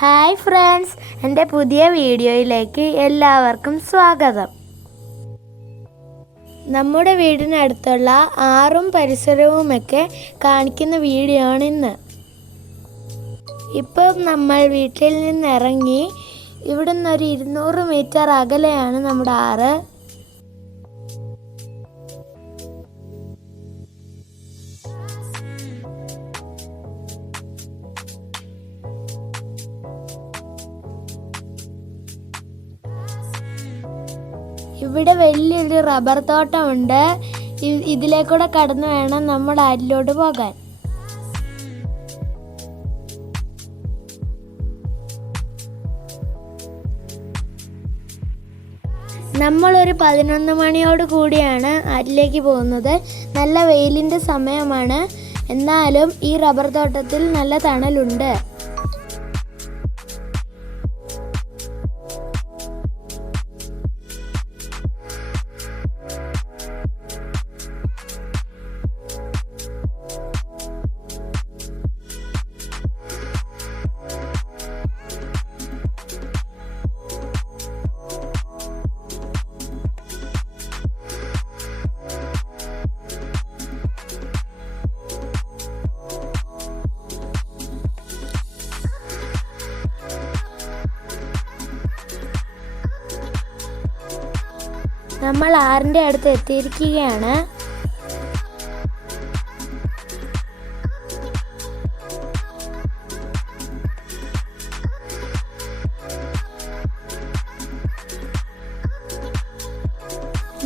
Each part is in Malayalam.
ഹായ് ഫ്രണ്ട്സ്, എൻ്റെ പുതിയ വീഡിയോയിലേക്ക് എല്ലാവർക്കും സ്വാഗതം. നമ്മുടെ വീടിനടുത്തുള്ള ആറും പരിസരവുമൊക്കെ കാണിക്കുന്ന വീഡിയോ ആണ് ഇന്ന്. ഇപ്പം നമ്മൾ വീട്ടിൽ നിന്നിറങ്ങി ഇവിടുന്ന് ഒരു 200 മീറ്റർ അകലെയാണ് നമ്മുടെ ആറ്. ഇവിടെ വലിയൊരു റബ്ബർ തോട്ടമുണ്ട്. ഇതിലേക്കൂടെ കടന്നു വേണം നമ്മുടെ ആറ്റിലോട്ട് പോകാൻ. നമ്മളൊരു 11 മണിയോട് കൂടിയാണ് ആറ്റിലേക്ക് പോകുന്നത്. നല്ല വെയിലിൻ്റെ സമയമാണ്, എന്നാലും ഈ റബ്ബർ തോട്ടത്തിൽ നല്ല തണലുണ്ട്. നമ്മൾ ആറിൻ്റെ അടുത്ത് എത്തിയിരിക്കുകയാണ്.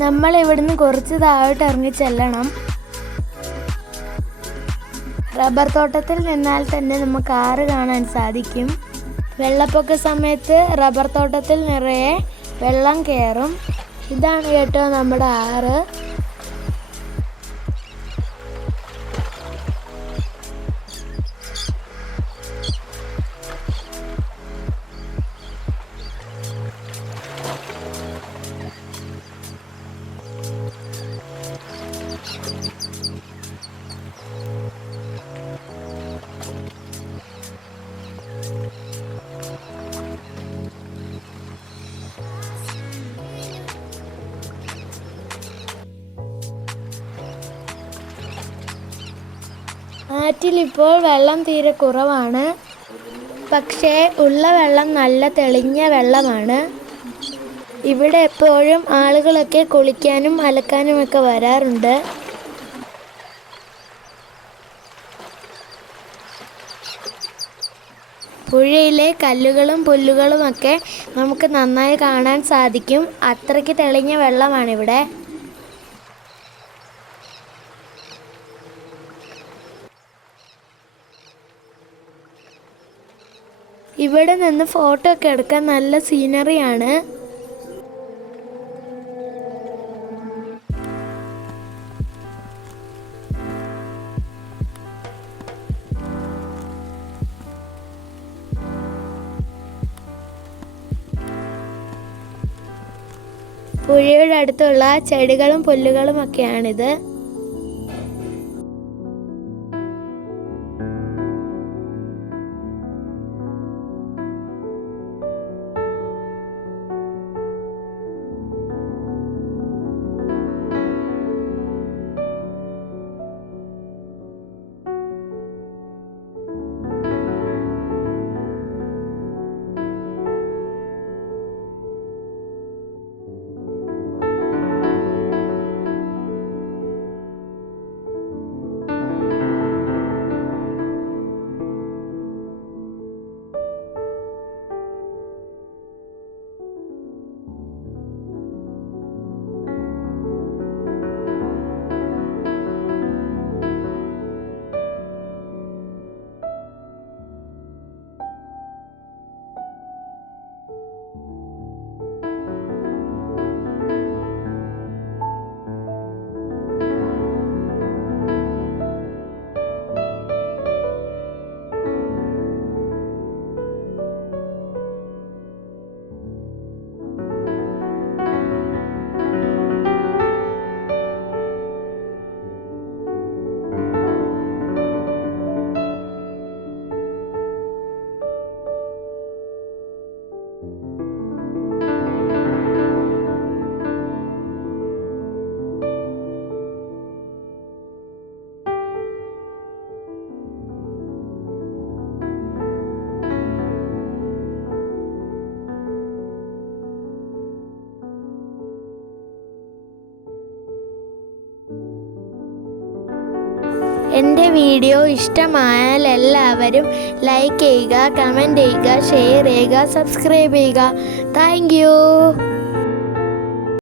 നമ്മൾ ഇവിടുന്ന് കുറച്ച് താഴോട്ട് ഇറങ്ങി ചെല്ലണം. റബ്ബർ തോട്ടത്തിൽ നിന്നാൽ തന്നെ നമുക്ക് ആറ് കാണാൻ സാധിക്കും. വെള്ളപ്പൊക്ക സമയത്ത് റബ്ബർ തോട്ടത്തിൽ നിറയെ വെള്ളം കയറും. ഇതാണ് കേട്ടോ നമ്മുടെ ആറ്. ആറ്റിലിപ്പോൾ വെള്ളം തീരെ കുറവാണ്, പക്ഷേ ഉള്ള വെള്ളം നല്ല തെളിഞ്ഞ വെള്ളമാണ്. ഇവിടെ എപ്പോഴും ആളുകളൊക്കെ കുളിക്കാനും അലക്കാനുമൊക്കെ വരാറുണ്ട്. പുഴയിലെ കല്ലുകളും പുല്ലുകളുമൊക്കെ നമുക്ക് നന്നായി കാണാൻ സാധിക്കും. അത്രയ്ക്ക് തെളിഞ്ഞ വെള്ളമാണിവിടെ. ഇവിടെ നിന്ന് ഫോട്ടോ ഒക്കെ എടുക്കാൻ നല്ല സീനറിയാണ്. പുഴയുടെ അടുത്തുള്ള ചെടികളും പുല്ലുകളും ഒക്കെയാണിത്. എൻ്റെ വീഡിയോ ഇഷ്ടമായാൽ എല്ലാവരും ലൈക്ക് ചെയ്യുക, കമൻറ്റ് ചെയ്യുക, ഷെയർ ചെയ്യുക, സബ്സ്ക്രൈബ് ചെയ്യുക. Thank you.